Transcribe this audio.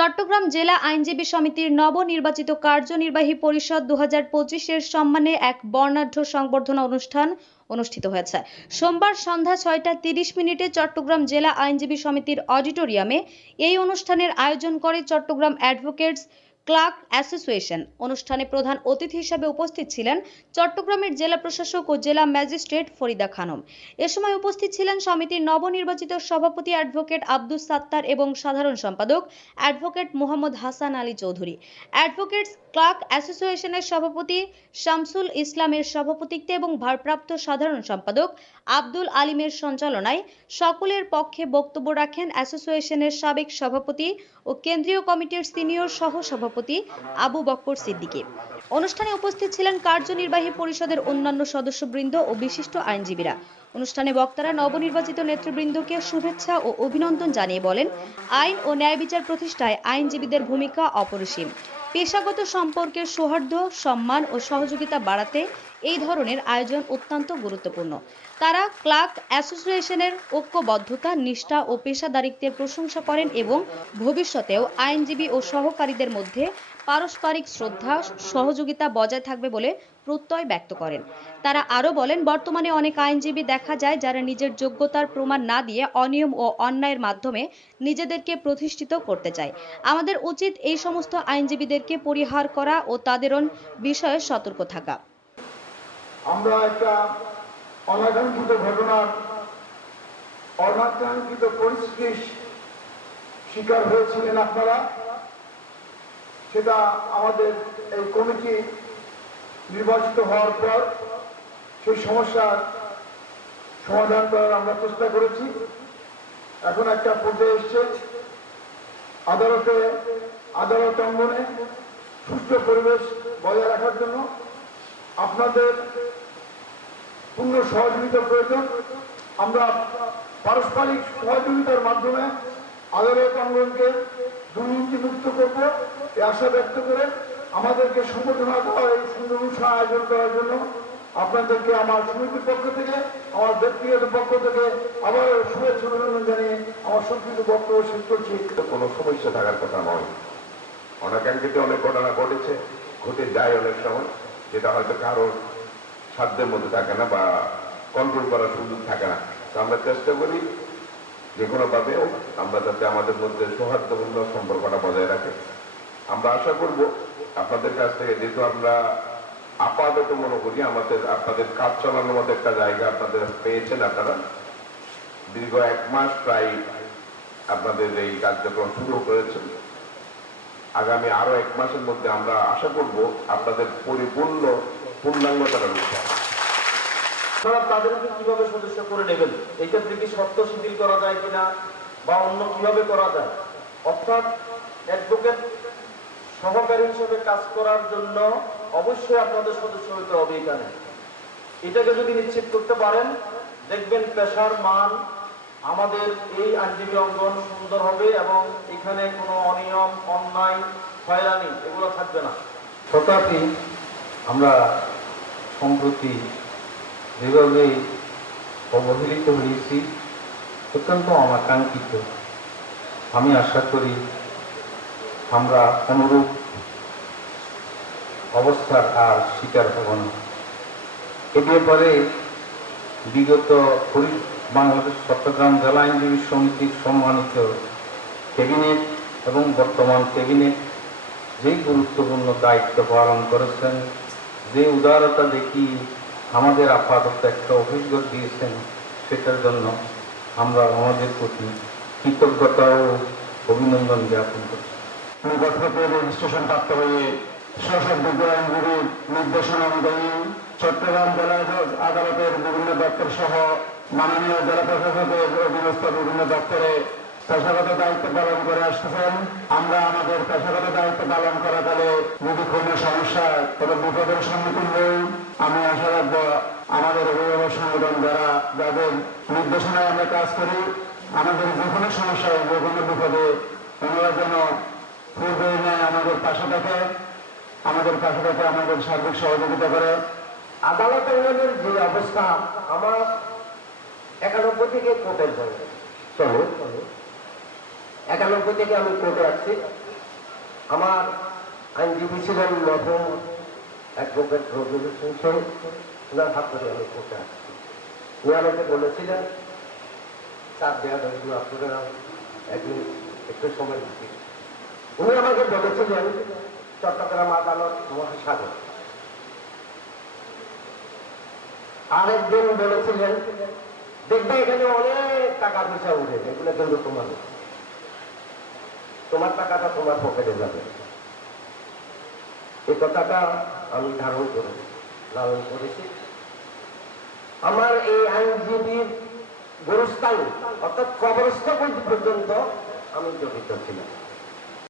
চট্টগ্রাম জেলা আইনজীবী সমিতির নবনির্বাচিত কার্যনির্বাহী পরিষদ 2025-এর সম্মানে এক বর্ণাঢ্য সংবর্ধনা অনুষ্ঠান অনুষ্ঠিত হয়েছে। সোমবার সন্ধ্যা 6টা 30 মিনিটে চট্টগ্রাম জেলা আইনজীবী সমিতির অডিটোরিয়ামে এই অনুষ্ঠানের আয়োজন করে চট্টগ্রাম অ্যাডভোকেটস ক্লার্ক অ্যাসোসিয়েশন। অনুষ্ঠানে প্রধান অতিথি হিসেবে উপস্থিত ছিলেন চট্টগ্রামের জেলা প্রশাসক ও জেলা ম্যাজিস্ট্রেট ফরিদা খানম। এ সময় উপস্থিত ছিলেন সমিতির নবনির্বাচিত সভাপতি অ্যাডভোকেট আব্দুস সাত্তার এবং সাধারণ সম্পাদক advocate Mohammad Hasan Ali Chowdhury. Advocates clerk অ্যাসোসিয়েশনের সভাপতি শামসুল ইসলামের সভাপতিত্বে এবং ভারপ্রাপ্ত সাধারণ সম্পাদক আব্দুল আলিমের সঞ্চালনায় সকলের পক্ষে বক্তব্য রাখেন অ্যাসোসিয়েশনের সাবেক সভাপতি ও কেন্দ্রীয় কমিটির সিনিয়র সহ সভাপতি আবু বক্কর সিদ্দিকী। অনুষ্ঠানে উপস্থিত ছিলেন কার্যনির্বাহী পরিষদের অন্যান্য সদস্যবৃন্দ ও বিশিষ্ট আইনজীবীরা। অনুষ্ঠানে বক্তারা নবনির্বাচিত নেতৃবৃন্দকে শুভেচ্ছা ও অভিনন্দন জানিয়ে বলেন, আইন ও ন্যায় বিচার প্রতিষ্ঠায় আইনজীবীদের ভূমিকা অপরিসীম। পেশাগত সম্পর্কের সৌহার্দ্য, সম্মান ও সহযোগিতা বাড়াতে এই ধরনের আয়োজন অত্যন্ত গুরুত্বপূর্ণ। তারা ক্লার্ক অ্যাসোসিয়েশনের ঐক্যবদ্ধতা, নিষ্ঠা ও পেশাদারিত্বের প্রশংসা করেন এবং ভবিষ্যতেও আইনজীবী ও সহকারীদের মধ্যে পারস্পরিক শ্রদ্ধা, সহযোগিতা বজায় থাকবে বলে প্রত্যয় ব্যক্ত করেন। তারা আরও বলেন, বর্তমানে অনেক আইনজীবী দেখা যায় যারা নিজের যোগ্যতার প্রমাণ না দিয়ে অনিয়ম ও অন্যায়ের মাধ্যমে নিজেদেরকে প্রতিষ্ঠিত করতে চায়। আমাদের উচিত এই সমস্ত আইনজীবীদেরকে পরিহার করা ও তাদের বিষয়ে সতর্ক থাকা। আমরা একটা অনাকাঙ্ক্ষিত ঘটনার অনাকাঙ্ক্ষিত পরিস্থিতির শিকার হয়েছিলেন আপনারা। সেটা আমাদের এই কমিটি নির্বাচিত হওয়ার পর সেই সমস্যার সমাধান করার আমরা চেষ্টা করেছি। এখন একটা পর্যায়ে এসছে, আদালত অঙ্গনে সুষ্ঠু পরিবেশ বজায় রাখার জন্য আপনাদের পূর্ণ সহযোগিতা প্রয়োজন। আমরা পারস্পরিক সহযোগিতার মাধ্যমে আদালত অঙ্গনকে দুর্নীতিমুক্ত করবো এই আশা ব্যক্ত করে আমাদেরকে সম্বোধনা দেওয়া এই সুন্দর অনুষ্ঠান আয়োজন করার জন্য আপনাদেরকে আমার সমিতির পক্ষ থেকে, আমার ব্যক্তিগত পক্ষ থেকে আবার শুভেচ্ছা অভিনন্দন জানিয়ে আমার সংক্ষিপ্ত বক্তব্য শেষ করছি। কোনো সমস্যা থাকার কথা নয়। অনাকাঙ্ক্ষিত অনেক ঘটনা ঘটেছে, ঘটে যায় অনেক সময়, যেটা হয়তো কারোর সাধ্যের মধ্যে থাকে না বা কন্ট্রোল করার সুযোগ থাকে না। তো আমরা চেষ্টা করি যে কোনোভাবে আমরা যাতে আমাদের মধ্যে সৌহার্দ্যপূর্ণ সম্পর্কটা বজায় রাখে। আমরা আশা করব আপনাদের কাছ থেকে, যেহেতু আমরা আপাতত মনে করি আপনাদের কাজ চালানোর মতো একটা জায়গা আপনাদের পেয়েছেন, আপনারা দীর্ঘ 1 মাস প্রায় আপনাদের এই কার্যক্রম শুরু করেছেন। আগামী আরো 1 মাসের মধ্যে আমরা আশা করব আপনাদের পূর্ণাঙ্গতার রূপ। আপনারা তাদেরকে কিভাবে সদস্য করে নেবেন, এই ক্ষেত্রে কি শর্ত শিথিল করা যায় কিনা বা অন্য কিভাবে করা যায়, অর্থাৎ অ্যাডভোকেট সহকারী হিসেবে কাজ করার জন্য অবশ্যই আপনাদের সদস্য হতে হবে। এটাকে যদি নিশ্চিত করতে পারেন, দেখবেন পেশার মান আমাদের এই আইনজীবী অঙ্গন সুন্দর হবে এবং এখানে কোনো অনিয়ম, অন্যায়, হয়রানি এগুলো থাকবে না। তথাপি আমরা সম্প্রতি যেভাবে অবহেলিত হয়েছি, অত্যন্ত অনাকাঙ্ক্ষিত, আমি আশা করি আমরা অনুরূপ অবস্থার আর শিকার হব না। এ ব্যাপারে বিগত বাংলাদেশ চট্টগ্রাম জেলা আইনজীবী সমিতির সম্মানিত ক্যাবিনেট এবং বর্তমান ক্যাবিনেট যে গুরুত্বপূর্ণ দায়িত্ব পালন করেছেন, যে উদারতা দেখি আমাদের আপাতত একটা অভিযোগ দিয়েছেন, সেটার জন্য আমরা আমাদের প্রতি কৃতজ্ঞতা ও অভিনন্দন জ্ঞাপন করছি। রেজিস্ট্রেশন প্রাপ্ত হয়ে সশস্ত্র আইনজীবীর নির্দেশনা অনুযায়ী চট্টগ্রাম জেলা আদালতের বিভিন্ন দপ্তর সহ মাননীয় জেলা প্রশাসকের অধীনস্থ বিভিন্ন দপ্তরে পেশাগত দায়িত্ব পালন করে আসতেছেন। আমরা আমাদের পেশাগত দায়িত্ব পালন করাকালে যদি কোনো সমস্যা, কোনো বিপদের সম্মুখীন হই, আমি আশা রাখবো আমাদের অভিভাবক সংগঠন যাদের নির্দেশনায় আমরা কাজ করি, আমাদের যে কোনো সমস্যায়, যে কোনো বিপদে ওনারা যেন পূর্বে নেয় আমাদের পাশে থাকে, আমাদের সার্বিক সহযোগিতা করে। আদালতের যে অবস্থা, আমার 91 থেকে কোর্টের চলো 91 থেকে আমি কোর্টে আসছি। আমার আইনজীবী ছিলেন মরহুম অ্যাডভোকেট রবিউল হোসেন শহীদ, ওনার হাত ধরে আমি কোর্টে আসছি। উনি আমাকে বলেছিলেন, চাপ দেওয়া হয়েছিল আপনারা একদিন একটু সময় দিচ্ছি। উনি আমাকে বলেছিলেন চট্টগ্রাম আদালত মহাসাগর। আরেকদিন বলেছিলেন, দেখবে এখানে অনেক টাকা পয়সা উঠে, এগুলো কিন্তু তোমার না। তোমার টাকাটা তোমার পকেটে যাবে। এই কথাটা আমি ধারণ করেছি, লালন করেছি। আমার এই আইনজীবীর গোরস্থান অর্থাৎ কবরস্থ পর্যন্ত আমি জড়িত ছিলাম।